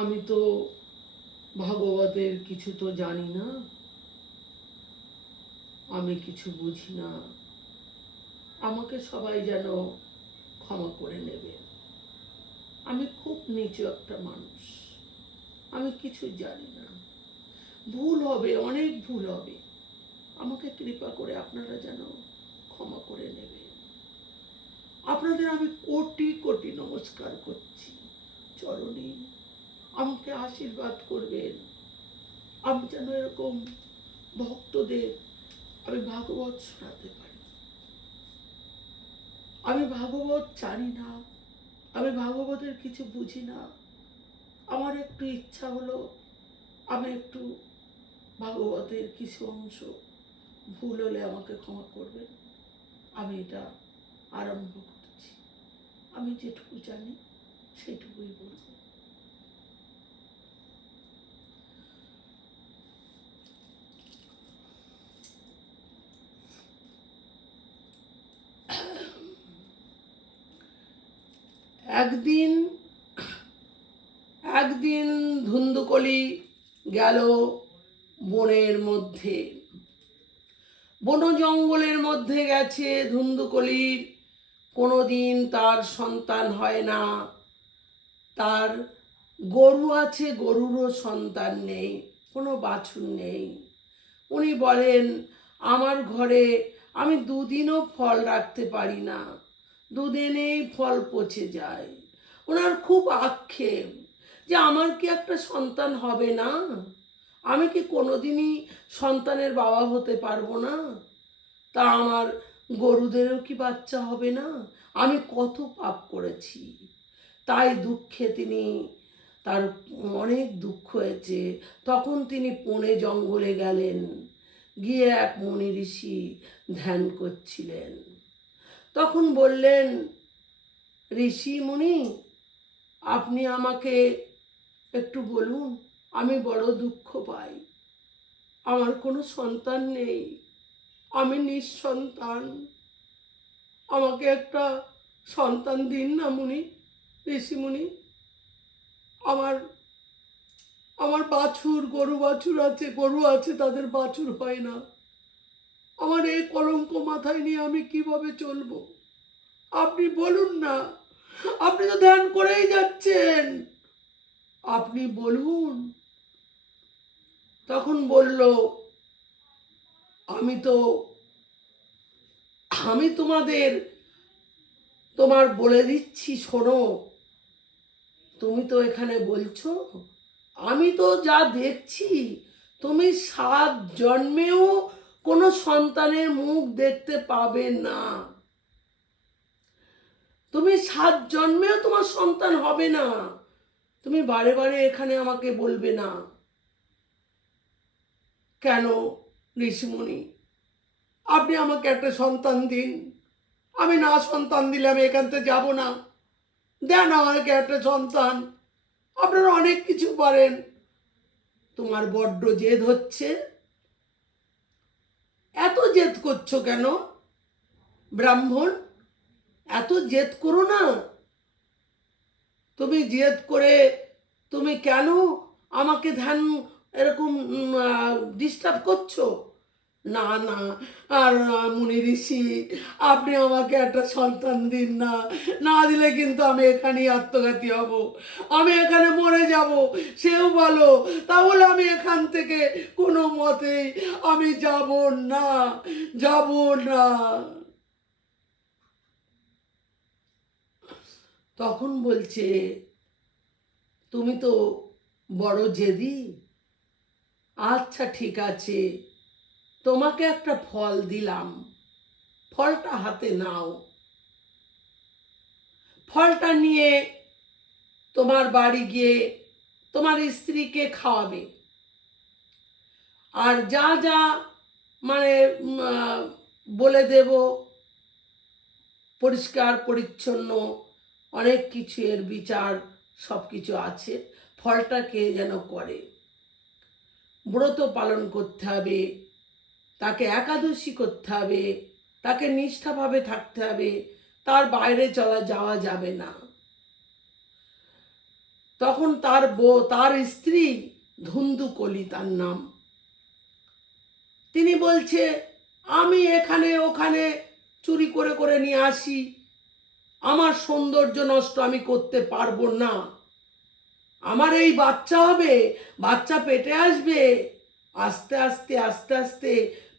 আমি তো ভাগবতের কিছু তো জানি না, আমি কিছু বুঝি না। আমাকে সবাই যেন ক্ষমা করে নেবে। আমি খুব নিচু একটা মানুষ, আমি কিছু জানি না। ভুল হবে, অনেক ভুল হবে। আমাকে কৃপা করে আপনারা যেন ক্ষমা করে নেবে। আপনাদের আমি কোটি কোটি নমস্কার করছি চরণে। আমাকে আশীর্বাদ করবেন, আমি যেন এরকম ভক্তদের আমি ভাগবত শোনাতে পারি। আমি ভাগবত জানি না, আমি ভাগবতের কিছু বুঝি না। আমার একটু ইচ্ছা হলো আমি একটু ভাগবতের কিছু অংশ ভুল হলে আমাকে ক্ষমা করবেন। আমি এটা আরম্ভ করছি। আমি যেটুকু জানি সেটুকুই বলবো। একদিন একদিন ধুন্দুকলি গেল বনের মধ্যে, বন জঙ্গলের মধ্যে গেছে ধুন্দুকলির। কোনোদিন তার সন্তান হয় না। তার গরু আছে, গরুরও সন্তান নেই, কোনো বাছুর নেই। উনি বলেন, আমার ঘরে আমি দুদিনও ফল রাখতে পারি না, দুদিনেই ফল পচে যায়। ওনার খুব আক্ষেপ যে আমার কি একটা সন্তান হবে না, আমি কি কোনোদিনই সন্তানের বাবা হতে পারবো না, তা আমার গরুদেরও কি বাচ্চা হবে না, আমি কত পাপ করেছি। তাই দুঃখে তিনি, তার অনেক দুঃখ হয়েছে। তখন তিনি বনে জঙ্গলে গেলেন, গিয়ে এক মুনি ঋষি ধ্যান করছিলেন। তখন বললেন, ঋষি মুনি, আপনি আমাকে একটু বলুন, আমি বড় দুঃখ পাই, আমার কোনো সন্তান নেই, আমি নিঃসন্তান, আমাকে একটা সন্তান দিন না মুনি, ঋষিমুনি। আমার আমার বাছুর, গরু বাছুর আছে, গরু আছে, তাদের বাছুর হয় না। আমার এই কলঙ্ক মাথায় নিয়ে আমি কিভাবে চলবো? আপনি বলুন না, আপনি তো ধ্যান করেই যাচ্ছেন, আপনি বলুন। তখন বলল, আমি তো আমি তোমার বলে দিচ্ছি, শোনো। তুমি তো এখানে বলছো, আমি তো যা দেখছি, তুমি 7 জন্মেও কোনো সন্তানের মুখ দেখতে পাবে না। তুমি 7 জন্মেও তোমার সন্তান হবে না। তুমি বারে বারে এখানে আমাকে বলবে না কেন? ঋষিমুনি, আপনি আমাকে একটা সন্তান দিন। আমি না সন্তান দিলে আমি এখান থেকে যাবো না। দেন আমাকে একটা সন্তান। আপনারা অনেক কিছু পারেন। তোমার বড্ড জেদ হচ্ছে, এত জেদ করছো কেন ব্রাহ্মণ? এত জেদ করো না। তুমি জেদ করে তুমি কেন আমাকে ধ্যান এরকম ডিস্টার্ব করছো? না না, আর মুনি ঋষি, আপনি আমাকে একটা সন্তান দিন না, না দিলে কিন্তু আমি এখানেই আত্মঘাতী হব, আমি এখানে মরে যাব। সেও বলো, তাহলে আমি এখান থেকে কোনো মতেই আমি যাব না, যাব না। তখন বলছে, তুমি তো বড় জেদি। আচ্ছা ঠিক আছে, তোমাকে একটা ফল দিলাম, ফলটা হাতে নাও। ফলটা নিয়ে তোমার বাড়ি গিয়ে তোমার স্ত্রীকে খাওয়াবে। আর যা যা মানে বলে দেব, পরিষ্কার পরিচ্ছন্ন অনেক কিছু এর বিচার সব কিছু আছে। ফলটা কে যেন করে, ব্রত পালন করতে হবে, তাকে একাদশী করতে হবে, তাকে নিষ্ঠাভাবে থাকতে হবে, তার বাইরে যাওয়া যাবে না। তখন তার স্ত্রী ধুন্দুকলি তার নাম, তিনি বলছে আমি এখানে ওখানে চুরি করে করে নিয়ে আসি, আমার সৌন্দর্য নষ্ট আমি করতে পারবো না, আমার এই বাচ্চা হবে, বাচ্চা পেটে আসবে, আস্তে আস্তে আস্তে আস্তে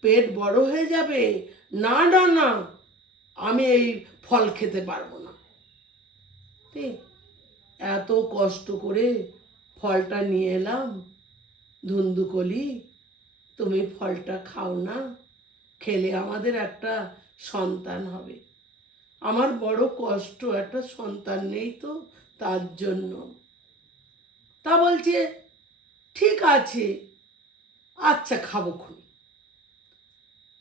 পেট বড় হয়ে যাবে, না না না, আমি এই ফল খেতে পারবো না। এত কষ্ট করে ফলটা নিয়ে এলাম, ধুন্দুকলি তুমি ফলটা খাও না, খেলে আমাদের একটা সন্তান হবে, আমার বড় কষ্ট, একটা সন্তান নেই তো তার জন্য। তা বলছে ঠিক আছে, আচ্ছা খাবো খুনি।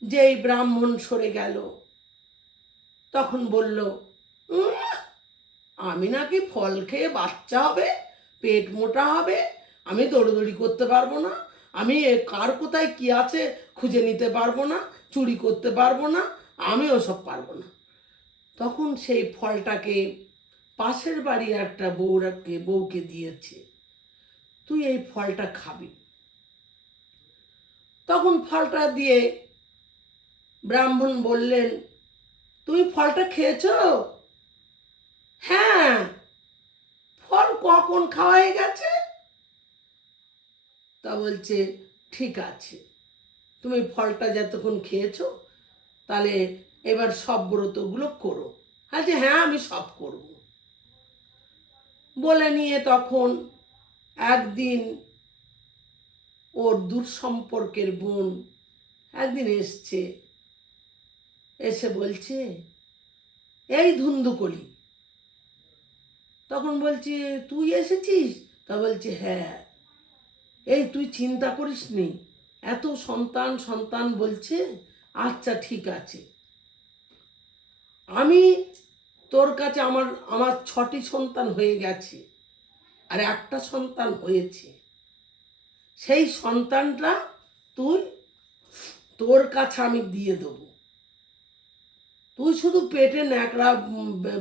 যেই ব্রাহ্মণ সরে গেল তখন বলল আমি নাকি ফল খেয়ে বাচ্চা হবে, পেট মোটা হবে, আমি দৌড়দৌড়ি করতে পারবো না, আমি কার কোথায় কি আছে খুঁজে নিতে পারবো না, চুরি করতে পারবো না, আমি ওসব পারবো না। তখন সেই ফলটাকে পাশের বাড়ির একটা বউকে দিয়েছে, তুই এই ফলটা খাবি। তখন ফলটা দিয়ে ব্রাহ্মণ বললেন তুমি ফলটা খেয়েছো? হ্যাঁ, ফল কখন খাওয়া হয়ে গেছে। তা বলছে ঠিক আছে, তুমি ফলটা যতক্ষণ খেয়েছো তাহলে এবার সব ব্রতগুলো করো। হ্যাঁ আমি সব করব বলে নিয়ে তখন একদিন ওর দূর সম্পর্কের বোন একদিন এসছে, এসে বলছে এই ধুন্দুকলি। তখন বলছে তুই এসেছিস? তা বলছে হ্যাঁ, এই তুই চিন্তা করিস নি, এত সন্তান সন্তান বলছে, আচ্ছা ঠিক আছে, আমি তোর কাছে আমার আমার 6টি সন্তান হয়ে গেছে আর একটা সন্তান হয়েছে, সেই সন্তানটা তুই তোর কাছে আমি দিয়ে দেবো, তুই শুধু পেটে ন্যাকড়া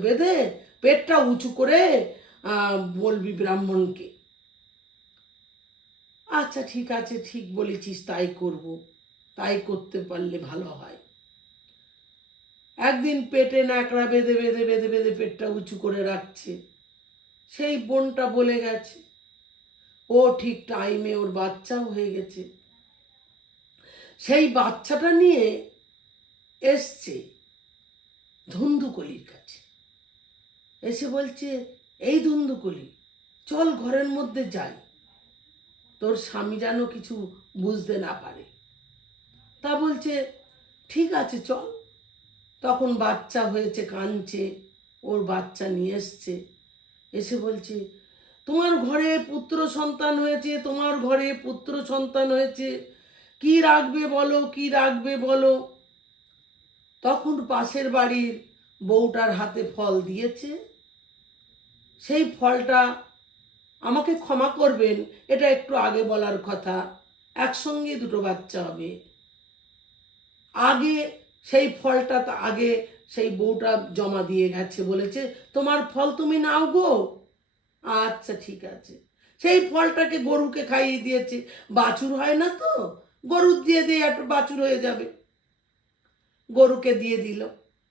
বেঁধে পেটটা উঁচু করে বলবি ব্রাহ্মণকে। আচ্ছা ঠিক আছে, ঠিক বলেছিস, তাই করব, তাই করতে পারলে ভালো হয়। একদিন পেটে ন্যাকড়া বেঁধে বেঁধে বেঁধে বেঁধে পেটটা উঁচু করে রাখছে, সেই বোনটা বলে গেছে, ও ঠিক টাইমে ওর বাচ্চাও হয়ে গেছে, সেই বাচ্চাটা নিয়ে এসছে ধুন্দুকলির কাছে, এসে বলছে এই ধুন্দুকলি চল ঘরের মধ্যে যাই, তোর স্বামী যেন কিছু বুঝতে না পারে। তা বলছে ঠিক আছে চল। তখন বাচ্চা হয়েছে, কাঁদছে, ওর বাচ্চা নিয়ে এসছে, এসে বলছে তোমার ঘরে পুত্র সন্তান হয়েছে, তোমার ঘরে পুত্র সন্তান হয়েছে, কি রাখবে বলো, কি রাখবে বলো। তখন পাশের বাড়ির বউটার হাতে ফল দিয়েছে, সেই ফলটা আমাকে ক্ষমা করবেন, এটা একটু আগে বলার কথা, একসঙ্গে দুটো বাচ্চা হবে, আগে সেই ফলটা আগে সেই বউটা জমা দিয়ে গেছে, বলেছে তোমার ফল তুমি নাও গো। আচ্ছা ঠিক আছে, সেই ফলটাকে গরুকে খাইয়ে দিয়েছে, বাছুর হয় না তো, গরুর দিয়ে দিয়ে একটা বাছুর হয়ে যাবে, গরুকে দিয়ে দিল,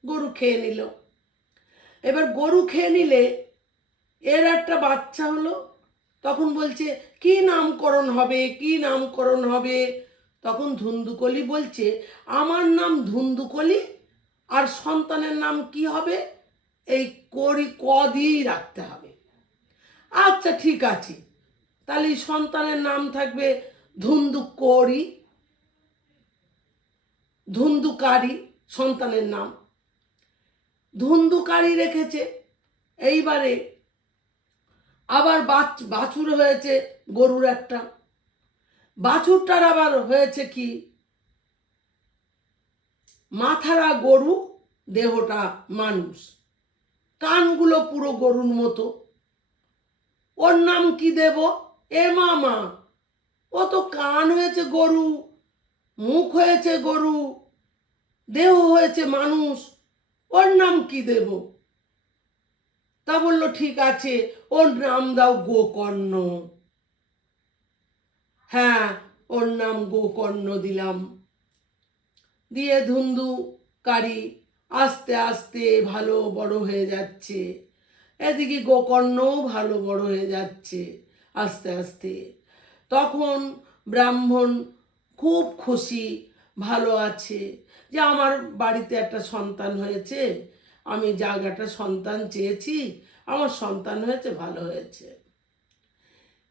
গরু খেয়ে নিল। এবার গরু খেয়ে নিলে এর একটা বাচ্চা হলো, তখন বলছে কি নামকরণ হবে, কি নামকরণ হবে। তখন ধুন্দুকলি বলছে আমার নাম ধুন্দুকলি, আর সন্তানের নাম কি হবে, এই ক দিয়েই রাখতে হবে। আচ্ছা ঠিক আছে, তাহলে সন্তানের নাম থাকবে ধুন্দুকরি, ধুন্দুকারি সন্তানের নাম, ধুন্দুকারি রেখেছে। এইবারে আবার বাছুর হয়েছে গরুর একটা, বাছুরটার আবার হয়েছে কি মাথারা গরু, দেহটা মানুষ, কানগুলো পুরো গরুর মতো, ওর নাম কি দেব? এ মামা, ও তো কান হয়েছে গরু, মুখ হয়েছে গরু, দেহ হয়েছে মানুষ, ওর নাম কি দেব? তা বলল ঠিক আছে, ওর নাম দাও গোকর্ণ। হ্যাঁ, ওর নাম গোকর্ণ দিলাম। দিয়ে ধুন্ধুকারি আস্তে আস্তে ভালো বড় হয়ে যাচ্ছে, এদিকে গোকর্ণও ভালো বড় হয়ে যাচ্ছে আস্তে আস্তে। তখন ব্রাহ্মণ খুব খুশি, ভালো আছে, যে আমার বাড়িতে একটা সন্তান হয়েছে, আমি জায়গাটা সন্তান চেয়েছি, আমার সন্তান হয়েছে, ভালো হয়েছে।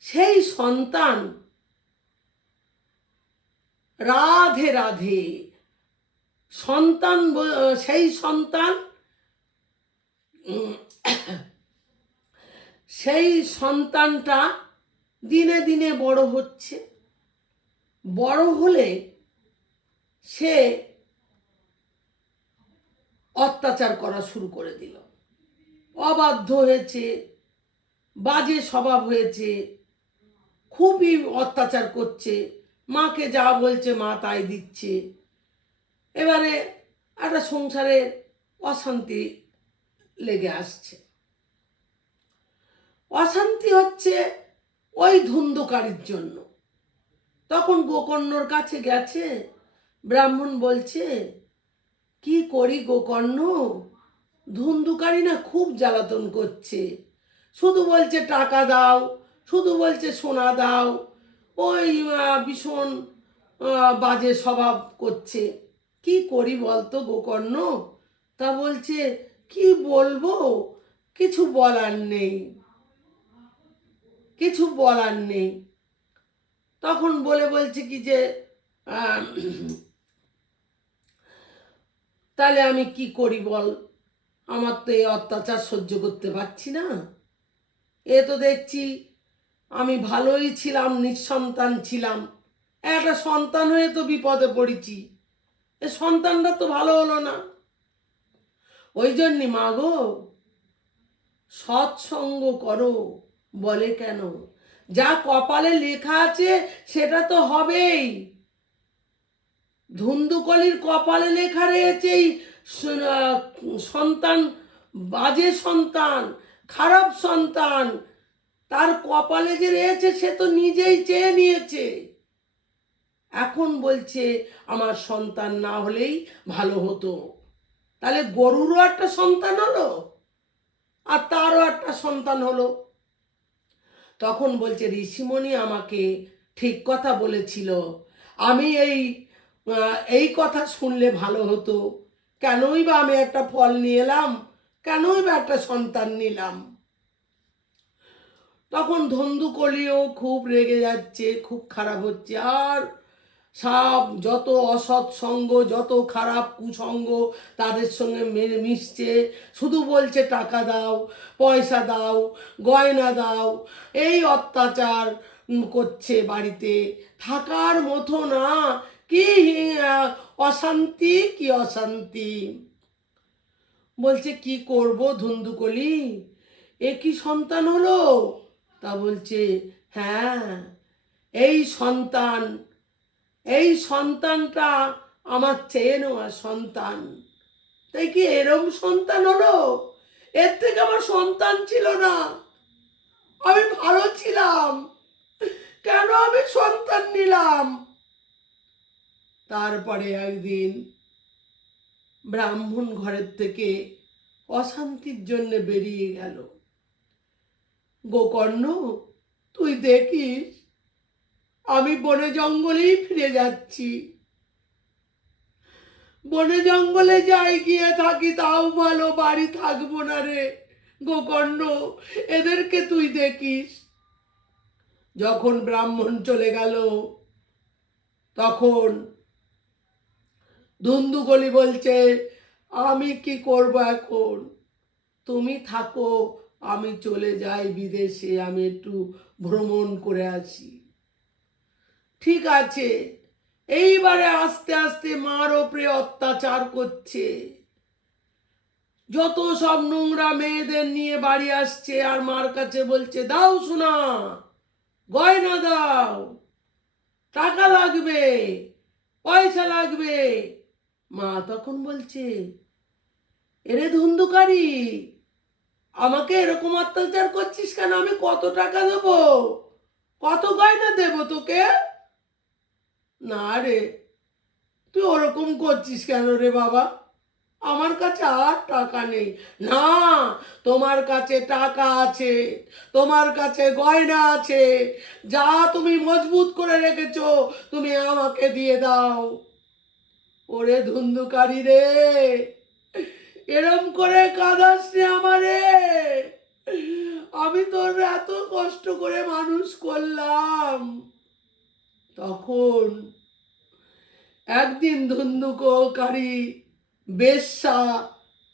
সেই সন্তান রাধে রাধে সন্তান সেই সন্তান সেই সন্তানটা দিনে দিনে বড় হচ্ছে। বড় হলে সে অত্যাচার করা শুরু করে দিল, অবাধ্য হয়েছে, বাজে স্বভাব হয়েছে, খুবই অত্যাচার করছে, মাকে যা বলছে মা তাই দিচ্ছে। এবারে একটা সংসারে অশান্তি লেগে আসছে। অশান্তি হচ্ছে ওই ধুন্ধুকারীর জন্য। তখন গোকর্ণর কাছে গেছে, ব্রাহ্মণ বলছে কি করি গোকর্ণ, ধুন্ধুকারী না খুব জ্বালাতন করছে, শুধু বলছে টাকা দাও, শুধু বলছে সোনা দাও, ওই ভীষণ বাজে স্বভাব করছে, কি করি বলতো গোকর্ণ। তা বলছে কি বলবো, কিছু বলার নেই, কিছু বলার নেই। তখন বলছে কি যে তাহলে আমি কি করি বল, আমার তো এই অত্যাচার সহ্য করতে পারছি না। এ তো দেখছি আমি ভালোই ছিলাম, নিঃসন্তান ছিলাম, একটা সন্তান হয়ে তো বিপদে পড়েছি, এ সন্তানটা তো ভালো হলো না। ওই জন্যে মা গো, সৎসঙ্গ করো, বলে কেন, যা কপালে লেখা আছে সেটা তো হবেই। ধুন্ধুকলির কপালে লেখা রয়েছে এই সন্তান বাজে সন্তান, খারাপ সন্তান, তার কপালে যে রয়েছে সে তো নিজেই চেয়ে নিয়েছে। এখন বলছে আমার সন্তান না হলেই ভালো হতো। তাহলে গরুরও একটা সন্তান হলো আর তারও একটা সন্তান হলো। তখন বলছে ঋষিমণি আমাকে ঠিক কথা বলেছিল, আমি এই কথা শুনলে ভালো হতো, কেনই বা আমি একটা ফল নিয়ে এলাম, কেনই বা একটা সন্তান নিলাম। তখন ধন্দুকলিও খুব রেগে যাচ্ছে, খুব খারাপ হচ্ছে, আর সব যত অসৎ সঙ্গ, যত খারাপ কুসঙ্গ তাদের সঙ্গে মিশছে, শুধু বলছে টাকা দাও, পয়সা দাও, গয়না দাও, এই অত্যাচার করছে, বাড়িতে থাকার মতো না, কি অশান্তি, কি অশান্তি। বলছে কি করব ধুন্দুকলি, এ কি সন্তান হলো। তা বলছে হ্যাঁ, এই সন্তান, এই সন্তানটা আমার চেয়ে নেওয়া সন্তান। তাই কি এরম সন্তান হলো, এর থেকে আমার সন্তান ছিল না, আমি ভালো ছিলাম, কেন আমি সন্তান নিলাম। তারপরে একদিন ব্রাহ্মণ ঘরের থেকে অশান্তির জন্য বেরিয়ে গেল। গোকর্ণ তুই দেখিস আমি বনে জঙ্গলেই ফিরে যাচ্ছি, বনে জঙ্গলে যাই, গিয়ে থাকি তাও ভালো, বাড়ি থাকবো না রে গোকর্ণ, এদেরকে তুই দেখিস। যখন ব্রাহ্মণ চলে গেল তখন ধুন্দুকলি বলছে আমি কি করব এখন, তুমি থাকো, আমি চলে যাই বিদেশে, আমি একটু ভ্রমণ করে আসি। ঠিক আছে। এইবারে আস্তে আস্তে মার ওপরে অত্যাচার করছে, যত সব নোংরা মেয়েদের নিয়ে বাড়ি আসছে, আর মার কাছে বলছে দাও সোনা, গয়না দাও, টাকা লাগবে, পয়সা লাগবে। মা তখন বলছে এরে ধুন্দুকারী, আমাকে এরকম অত্যাচার করছিস কেন? আমি কত টাকা দেবো, কত গয়না দেবো তোকে? না রে, তুই ওরকম করছিস কেন রে বাবা? আমার কাছে আর টাকা নেই। না, তোমার কাছে টাকা আছে, তোমার কাছে গয়না আছে, যা তুমি মজবুত করে রেখেছো তুমি আমাকে দিয়ে দাও। ওরে ধুন্ধুকারী রে, এরম করে কাঁদাস রে আমারে। আমি তোর এত কষ্ট করে মানুষ করলাম। তখন একদিন ধুন্ধুকারী বেশ্যা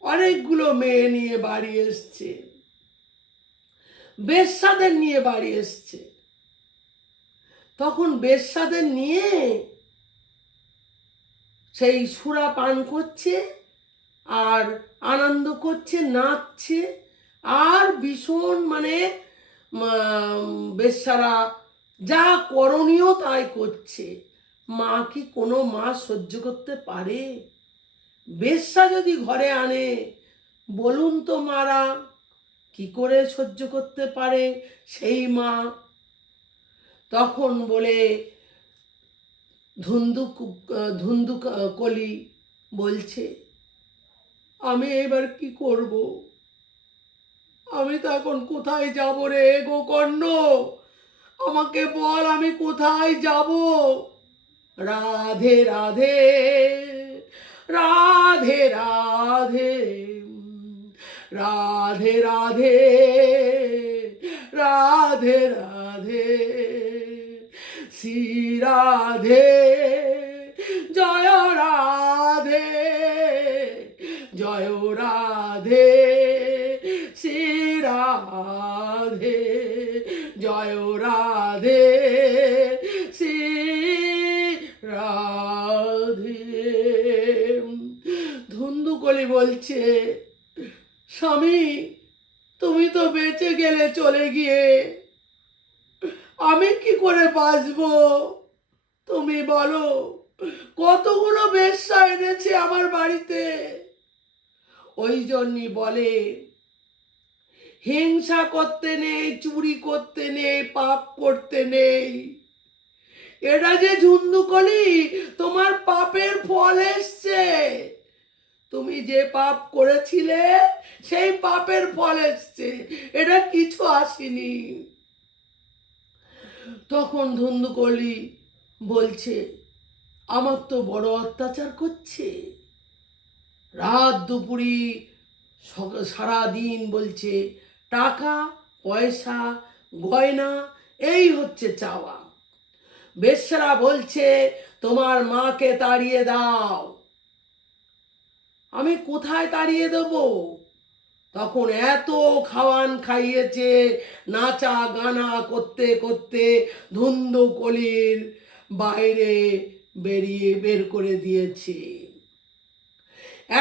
অনেকগুলো মেয়ে নিয়ে বাড়ি এসছে, বেশ্যাদের নিয়ে বাড়ি এসছে। তখন বেশ্যাদের নিয়ে সেই সুরা পান করছে আর আনন্দ করছে, নাচছে, আর ভীষণ মানে বেশ্যারা যা করণীয় তাই করছে। মা কি কোনো মা সহ্য করতে পারে? বেশ্যা যদি ঘরে আনে, বলুন তো মারা, কি করে সহ্য করতে পারে সেই মা? তখন বলে ধুন্ধুকলি বলছে, আমি এবার কি করব? আমি তো এখন কোথায় যাব রে গোকর্ণ? আমাকে বল, আমি কোথায় যাব? রাধে রাধে, রাধে রাধে, রাধে রাধে, রাধে রাধে, শ্রী রাধে, জয় রাধে, জয় রাধে, শ্রী রাধে, জয় রাধে, শ্রী রাধে। ধুন্ধুকলি বলছে, স্বামী তুমি তো বেঁচে গেলে চলে গিয়ে, আমি কি করে বাঁচবো তুমি বলো? কতগুলো বেশ্যা এনেছে আমার বাড়িতে। ওই জন্যই বলে, হিংসা করতে নেই, চুরি করতে নেই, পাপ করতে নেই। এটা যে ধুন্ধুকলি, তোমার পাপের ফল এসছে। তুমি যে পাপ করেছিলে সেই পাপের ফল এসছে, এটা কিছু আসেনি। তখন ধুন্ধুকলি বলছে, আমার তো বড় অত্যাচার করছে, রাত দুপুরি সারাদিন বলছে টাকা পয়সা গয়না এই হচ্ছে চাওয়া। বেশ্যারা বলছে তোমার মাকে তাড়িয়ে দাও। আমি কোথায় তাড়িয়ে দেব? তখন এত খাওয়ান খাইয়েছে, নাচা গানা করতে করতে ধুন্ধুকলির বাইরে বের করে দিয়েছে।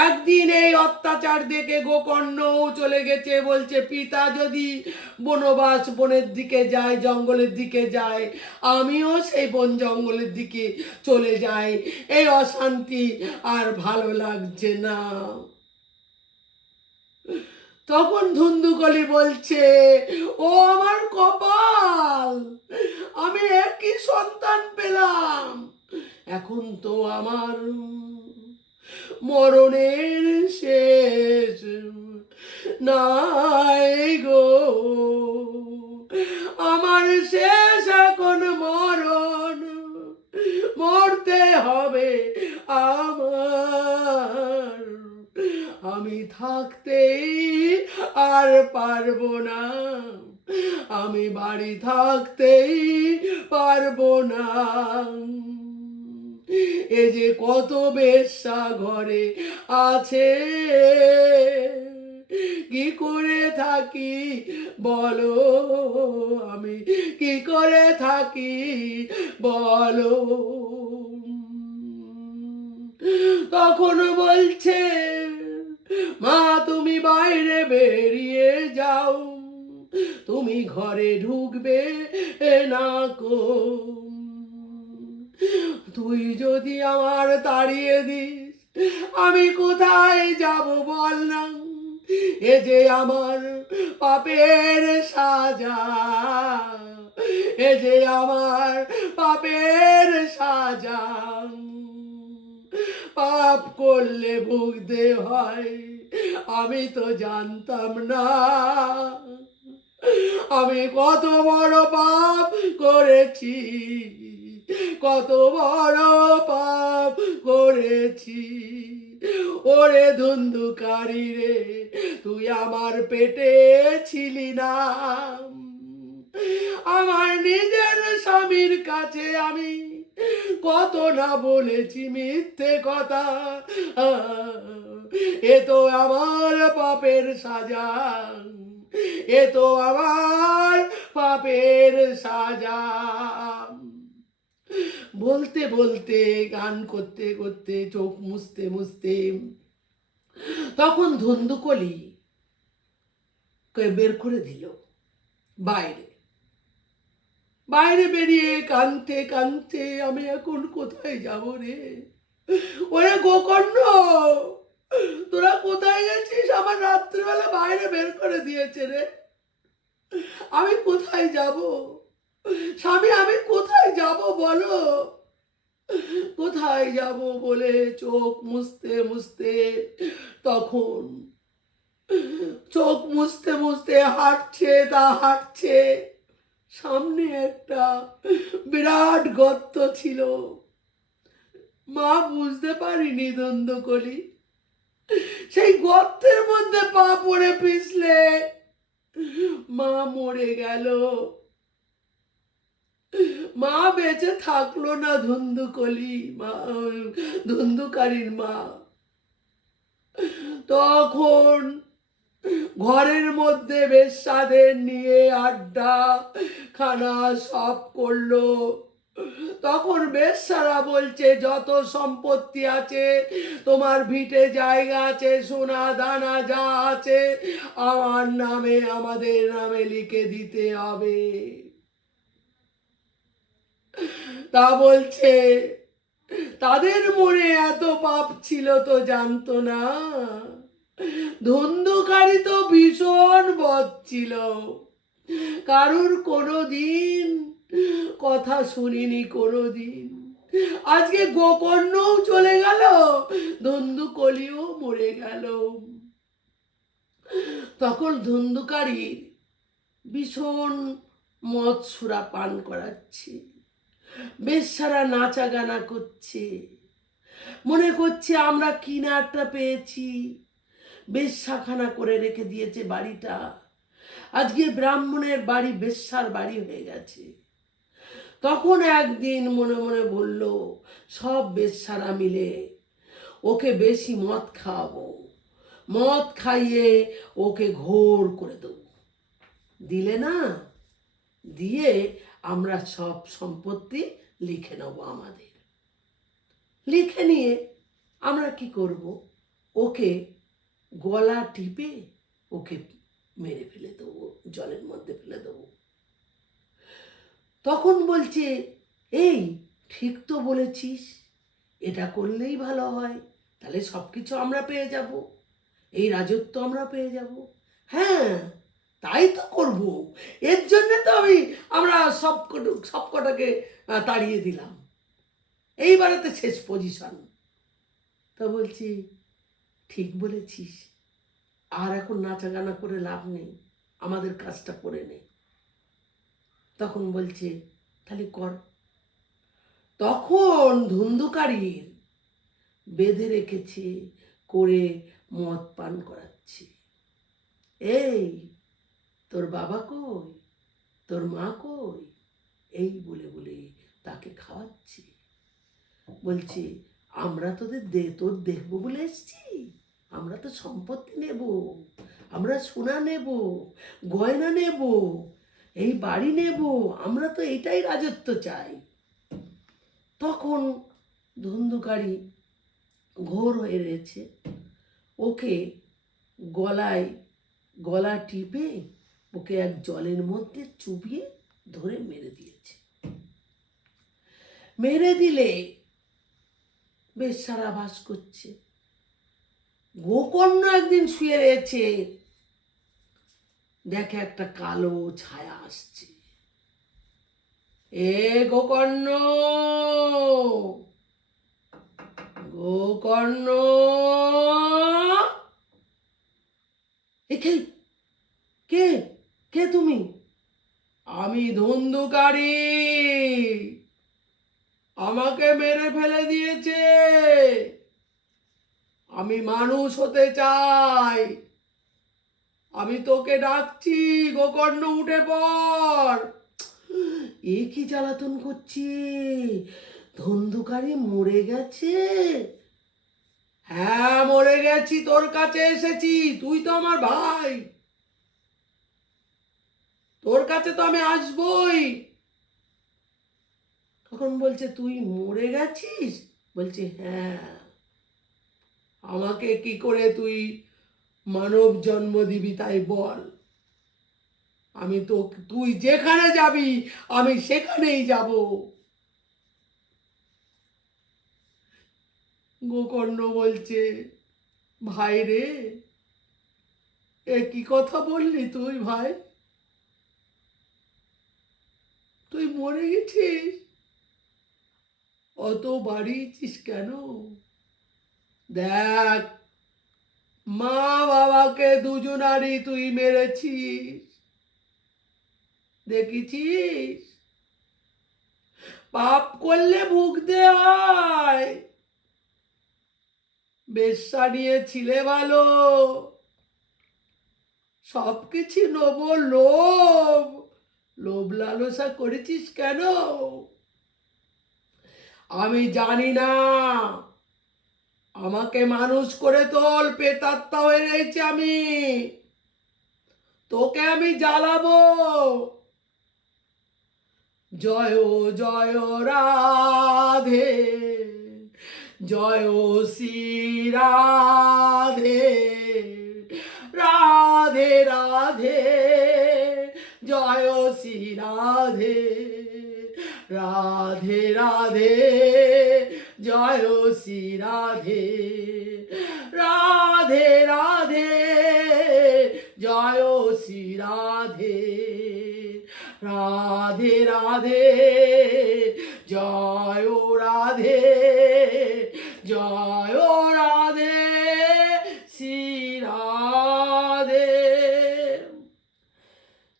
একদিন এই অত্যাচার দেখে গোকর্ণও চলে গেছে, বলছে পিতা যদি বনবাস বনের দিকে যায়, জঙ্গলের দিকে যায়, আমিও সেই বন জঙ্গলের দিকে চলে যাই, এই অশান্তি আর ভালো লাগছে না। তখন ধুন্ধুকলি বলছে, ও আমার কপাল, আমি একই সন্তান পেলাম, এখন তো আমার মরণের শেষ নাই গো, আমার শেষ এখন মরণ, মরতে হবে আমার, আমি থাকতেই আর পারবো না, আমি বাড়ি থাকতেই পারবো না। এ যে কত বেশ্যা ঘরে আছে, কি করে থাকি বলো, আমি কি করে থাকি বলো? তখন বলছে, মা তুমি বাইরে বেরিয়ে যাও, তুমি ঘরে ঢুকবে না কো, তুই যদি আমার তাড়িয়ে দিস আমি কোথায় যাব বল না? এ যে আমার পাপের সাজা, এ যে আমার পাপের সাজা, পাপ করলে ভুগতে হয় আমি তো জানতাম না, আমি কত বড় পাপ করেছি, কত বড় পাপ করেছি। ওরে ধুন্ধুকারী রে, তুই আমার পেটে ছিলি না, আমার নিজের স্বামীর কাছে আমি কত না বলেছি মিথ্যে কথা, এ তো আমার পাপের সাজা, এ তো আমার পাপের সাজা। বলতে বলতে, গান করতে করতে, চোখ মুছতে মুছতে তখন ধুন্দুকলি বের করে দিল বাইরে। বাইরে বেরিয়ে কাঁদতে কাঁদতে, আমি এখন কোথায় যাব রে? ওরে গোকর্ণ, তোরা কোথায় গেছিস? আমার রাত্রিবেলা বাইরে বের করে দিয়েছে রে, আমি কোথায় যাব? স্বামী, আমি কোথায় যাব বলো, কোথায় যাব বলে চোখ মুছতে মুছতে তখন চোখ মুছতে মুছতে হাঁটছে, তা হাঁটছে, সামনে একটা বিরাট গর্ত ছিল। মা বুঝতে পারিনি ধুন্দুকলি, সেই গর্তের মধ্যে পা পড়ে পিছলে মা মরে গেল, মা বেঁচে থাকলো না। ধুন্দুকলি মা, ধুন্দুকারীর মা তখন ঘরের মধ্যে বেশ্যাদের নিয়ে আড্ডা খানা সব করলো। তখন বেশ্যারা বলছে, যত সম্পত্তি আছে, তোমার ভিটে জায়গা আছে, সোনা দানা যা আছে, আমার নামে, আমাদের নামে লিখে দিতে হবে। তা বলছে তাদের মনে এত পাপ ছিল তো জানতো না, ধুন্ধুকারী তো ভীষণ বদ ছিল, কারুর কোনোদিন কথা শুনিনি কোনোদিন। আজকে গোকর্ণও চলে গেল, ধুন্ধুকলিও মরে গেল। তখন ধুন্ধুকারী ভীষণ মদ সুরা পান করাচ্ছে, বেশ্যারা নাচা গানা করছে, মনে করছে আমরা কিনারটা পেয়েছি, বেশ্যাখানা করে রেখে দিয়েছে বাড়িটা, আজকে ব্রাহ্মণের বাড়ি বেশ্যার বাড়ি হয়ে গেছে। তখন একদিন মনে মনে বলল, সব বেশ্যারা মিলে ওকে বেশি মদ খাওয়াবো, মদ খাইয়ে ওকে ঘোর করে দেবো, দিলে না, দিয়ে আমরা সব সম্পত্তি লিখে নেব আমাদের। লিখে নিয়ে আমরা কি করব, ওকে গলা টিপে ওকে মেরে ফেলে দেবো, জলের মধ্যে ফেলে দেবো। তখন বলছে, এই ঠিক তো বলেছিস, এটা করলেই ভালো হয়, তাহলে সব কিছু আমরা পেয়ে যাব, এই রাজত্ব আমরা পেয়ে যাব। হ্যাঁ, তাই তো করব, এর জন্যে তো আমরা সব কটাকে তাড়িয়ে দিলাম, এইবারেতে শেষ পজিশন। তা বলছি, ঠিক বলেছিস, আর এখন নাচা গানা করে লাভ নেই, আমাদের কাজটা করে নে। তখন বলছে, তাহলে কর। তখন ধুন্ধুকারীর বেঁধে রেখেছে, করে মদ পান করাচ্ছে। এই তোর বাবা কই, তোর মা কই, এই বলে বলে তাকে খাওয়াচ্ছে। বলছে, আমরা তোর দেখবো বলে এসছি, আমরা তো সম্পত্তি নেব, আমরা সোনা নেব, গয়না নেব, এই বাড়ি নেব, আমরা তো এটাই রাজত্ব চাই। তখন ধুন্ধুকারী ঘোর হয়ে রয়েছে, ওকে গলা টিপে ওকে এক জলের মধ্যে চুবিয়ে ধরে মেরে দিয়েছে। মেরে দিলে বেশ্যারা বাস করছে, গোকর্ণ একদিন শুয়ে রয়েছে, দেখে একটা কালো ছায়া আসছে। এ গোকর্ণ, গোকর্ণ, এ কে? কে কে তুমি? আমি ধুন্ধুকারী, আমাকে মেরে ফেলে দিয়েছে, আমি মানুষ হতে চাই, আমি তোকে ডাকছি, গোকর্ণ উঠে পড়। এ কি জ্বালাতন করছে, ধুন্ধুকারী মরে গেছে? হ্যাঁ মরে গেছি, তোর কাছে এসেছি, তুই তো আমার ভাই, তোর কাছে তো আমি আসবই। তখন বলছে তুই মরে গেছিস? বলছে হ্যাঁ। আমাকে কি করে তুই মানব জন্ম দিবি তাই বল, আমি তো, তুই যেখানে যাবি আমি সেখানেই যাব। গোকর্ণ বলছে ভাই রে, এ কি কথা বললি তুই ভাই? তুই মরে গেছিস, অত বাড়িয়েছিস কেন? দেখ, মা বাবাকে দুজনারই তুই মেরেছিস, দেখেছিস? পাপ করলে ভুগতে হয়। বেশ্যা নিয়ে ছিলে ভালো, সবকিছু নেব, লোভ, লোভ লালসা করেছিস কেন? আমি জানি না, আমাকে মানুষ করে তোল, পেতাত্তা হয়ে রয়েছে আমি, তোকে আমি জ্বালাবো। জয় জয় রাধে, জয় শ্রী রাধে, রাধে রাধে, জয় শ্রী রাধে, রাধে রাধে, জয় শ্রী রাধে, রাধে রাধে, জয় শ্রী রাধে, রাধে রাধে, জয় রাধে, জয় রাধে, শ্রী রাধে।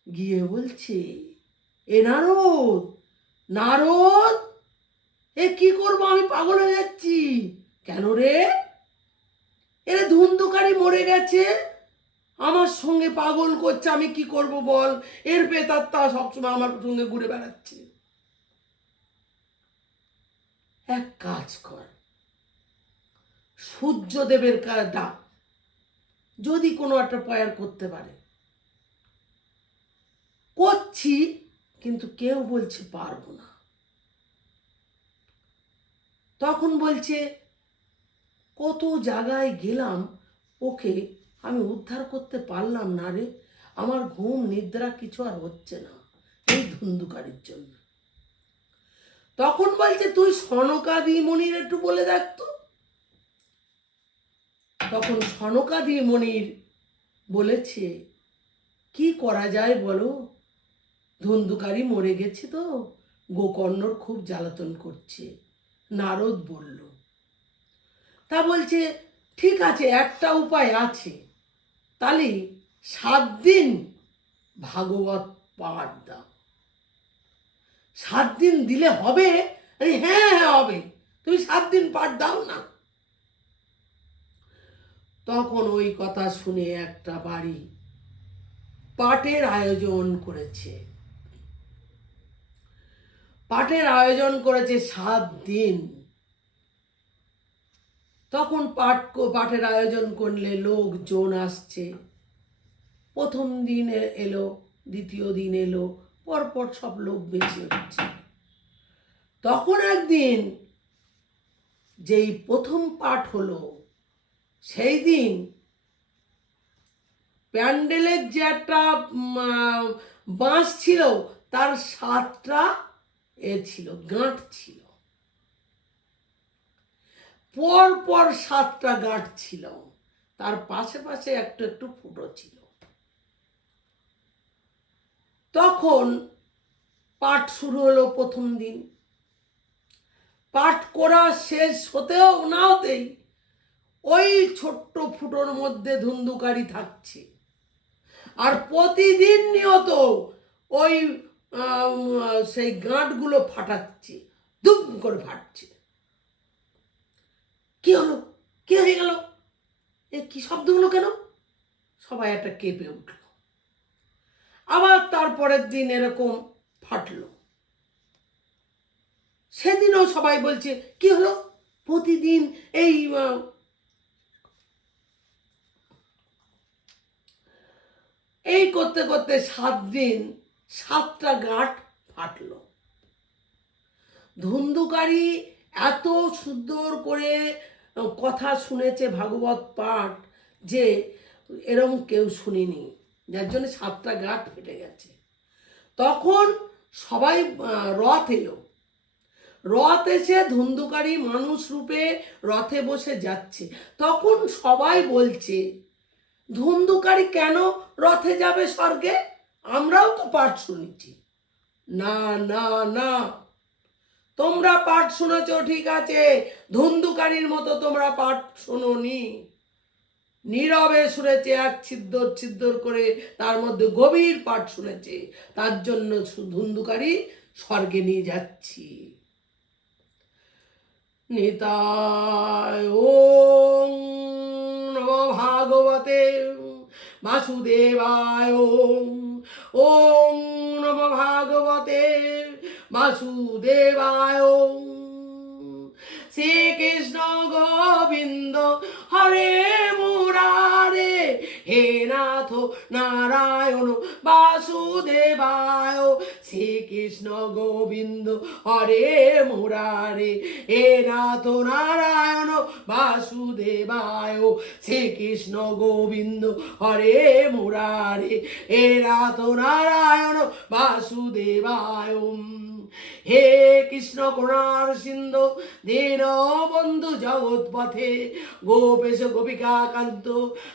গিয়ে বলছে এ নারদ, নারদ, এ কি করবো, আমি পাগল হয়ে যাচ্ছি। কেন রে? এরে ধুন্ধুকারী মরে গেছে, আমার সঙ্গে পাগল করছে, আমি কি করব বল? এর প্রেতাত্মা সবসময় আমার সঙ্গে ঘুরে বেড়াচ্ছে। এক কাজ কর, সূর্যদেবের ডাক, যদি কোনো একটা প্রয়ার করতে পারে। করছি, কিন্তু কেউ বলছে পারবো না। তখন বলছে কত জায়গায় গেলাম, ওকে আমি উদ্ধার করতে পারলাম না রে, আমার ঘুম নিদ্রা কিছু আর হচ্ছে না এই ধুন্ধুকারীর জন্য। তখন বলছে তুই সনকাদি মনির একটু বলে দেখতো। তখন সনকাদি মনির বলেছে কি করা যায় বলো, ধুন্ধুকারী মরে গেছে তো, গোকর্ণর খুব জ্বালাতন করছে। নারদ বলল, তা বলছে ঠিক আছে, একটা উপায় আছে, তাহলে 7 দিন ভাগবত পাঠ দাও। 7 দিন দিলে হবে? হ্যাঁ হ্যাঁ হবে, তুমি 7 দিন পাঠ দাও না। তখন ওই কথা শুনে একটা বাড়ি পাঠের আয়োজন করেছে, পাঠের আয়োজন করেছে 7 দিন। তখন পাঠের আয়োজন করলে লোকজন আসছে, প্রথম দিন এলো, দ্বিতীয় দিন এলো, পরপর সব লোক বেশি হচ্ছে। তখন একদিন যেই প্রথম পাঠ হলো, সেই দিন প্যান্ডেলের যে একটা বাঁশ ছিল, তার 7টা ছিল, গাঁট ছিল, পর পর 7টা গাঁট ছিল। তার পাশে পাশে একটু একটু ফুটো ছিল। তখন পাঠ শুরু হলো। প্রথম দিন পাঠ করা শেষ হতেও না হতেই ওই ছোট্ট ফুটোর মধ্যে ধুন্ধুকারি থাকছে, আর প্রতিদিন নিয়ত ওই সেই গাঁটগুলো ফাটাচ্ছে, দুম করে ফাটছে। কি হলো, কি হয়ে গেল, এ কি শব্দ হলো কেন? সবাই একটা কেঁপে উঠল। আবার তারপরের দিন এরকম ফাটলো। সেদিনও সবাই বলছে কি হলো, প্রতিদিন এই করতে করতে 7 দিন 7টা গাঁট ফাটলো। ধুন্ধুকারী এত সুন্দর করে কথা শুনেছে ভাগবত পাঠ যে এরম কেউ শুনিনি, যার জন্য 7টা গাঁট ফেটে গেছে। তখন সবাই রথ এলো। রথ এসে ধুন্ধুকারী মানুষ রূপে রথে বসে যাচ্ছে। তখন সবাই বলছে ধুন্ধুকারী কেন রথে যাবে স্বর্গে? আমরাও তো পাঠ শুনেছি। না না না, তোমরা পাঠ শুনেছ ঠিক আছে, ধুন্ধুকারীর মতো তোমরা পাঠ শোনোনি। নীরবে শুনেছে, এক ছিদ্র ছিদ্র করে তার মধ্যে গভীর পাঠ শুনেছে, তার জন্য ধুন্ধুকারী স্বর্গে নিয়ে যাচ্ছি। নিতায় ওং নমো ভাগবতে বাসুদেবায় ওং নমো ভাগবতে বাসুদেবায়। শ্রীকৃষ্ণ গোবিন্দ হরে মুরারে, হে নাথ নারায়ণ বাসুদেবায়। শ্রীকৃষ্ণ গোবিন্দ হরে মুরারে, হে নাথ নারায়ণ বাসুদেবায়। শ্রীকৃষ্ণ গোবিন্দ হরে মুরারে, হে নাথ নারায়ণ বাসুদেবায়। হে কৃষ্ণ করুণার সিন্ধু দীন বন্ধু জগৎপথে, গোপেশ গোপিকা কান্ত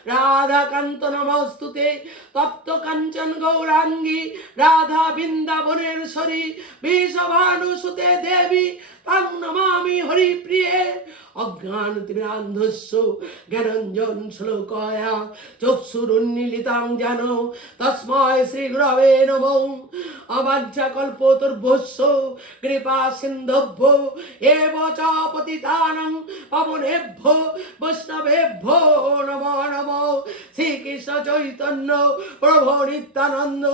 রাধা কান্ত নমস্তুতে। তপ্ত কাঞ্চন গৌরাঙ্গী রাধা বৃন্দাবনেশ্বরী, বিষভানুসুতে দেবী তাং নমামি হরিপ্রিয়ে। অজ্ঞানতিমিরান্ধস্য জ্ঞানাঞ্জন শ্লোকয়া চক্ষুরুন্মীলিতাং যেন তস্মৈ শ্রী গুরবে নমঃ। অবাঞ্ছাকল্পতরুভ্যশ্চ কৃপা সিন্ধুভ্যো এব চ পতিতানাং পাবনেভ্যো বৈষ্ণবেভ্যো নমো নমঃ। শ্রীকৃষ্ণ চৈতন্য প্রভু নিত্যানন্দ,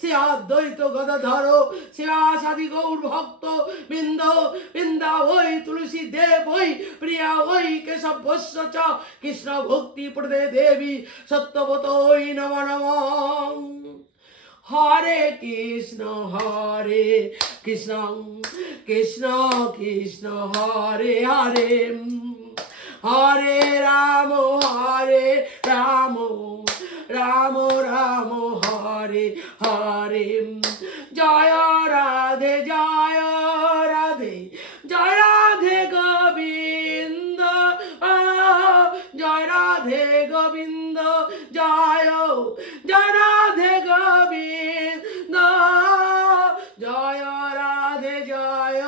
শ্রী অদ্বৈত গদাধর শিবাসাদি গৌর ভক্ত বৃন্দ, বৃন্দা ওই তুলসী দেব ওই প্রিয়া ওই কেশব বৈশ্য চ কৃষ্ণ ভক্তি প্রদে দেবী সত্যবত ওই নমো নমঃ। হরে কৃষ্ণ কৃষ্ণ কৃষ্ণ কৃষ্ণ হরে হরে, হরে রাম রাম রাম রাম হরে হরে। জয় রাধে জয় রাধে, জয় রাধে গোবিন্দ, জয় রাধে গোবিন্দ, জয় জয় রাধে গোবিন্দ, জয় রাধে জয়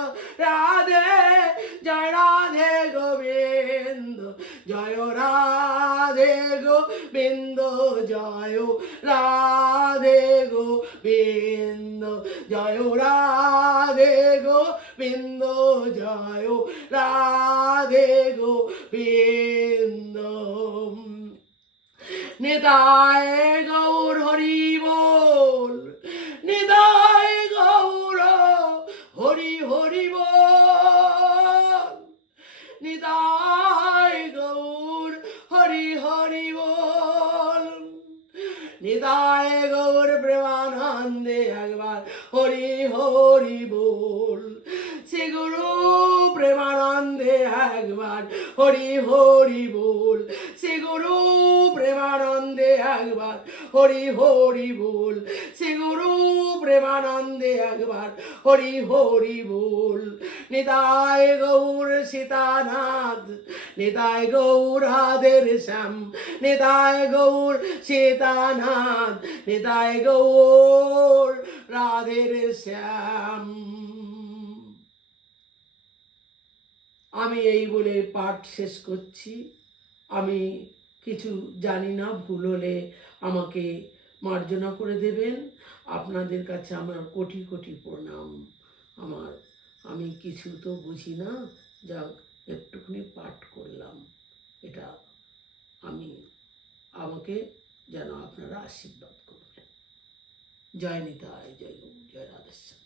রাধে, জয় রাধে গোবিন্দ, জয় রাধে গোবিন্দ, জয় রাধে গোবিন্দ, জয় রাধে গোবিন্দ, জয় রাধে গোবিন্দ। নিতাই গৌর হরি বল, নিতাই গৌর হরি হরি বল, নিতাই গৌর হরি হরি বল। নিতাই গৌর প্রেমানন্দে একবার হরি হরি বল। শ্রী গুরু প্রেমানন্দে একবার হরি হরি বল। শ্রী গুরু প্রেমানন্দে একবার হরি হরি বল। শ্রী গুরু প্রেমানন্দে একবার হরি হরি বল। নিতাই গৌর সীতানাথ, নিতাই গৌর রাধের শ্যাম, নিতাই গৌর সীতানাথ, নিতাই গৌর রাধের শ্যাম। আমি এই বলে পাঠ শেষ করছি। আমি কিছু জানি না, ভুল হলে আমাকে মার্জনা করে দেবেন। আপনাদের কাছে আমার কোটি কোটি প্রণাম। আমি কিছু তো বুঝি না, যাক একটুখানি পাঠ করলাম, এটা আমাকে যেন আপনারা আশীর্বাদ করবেন। জয় নিতাই, জয় গৌর, জয় রাধেশ্যাম।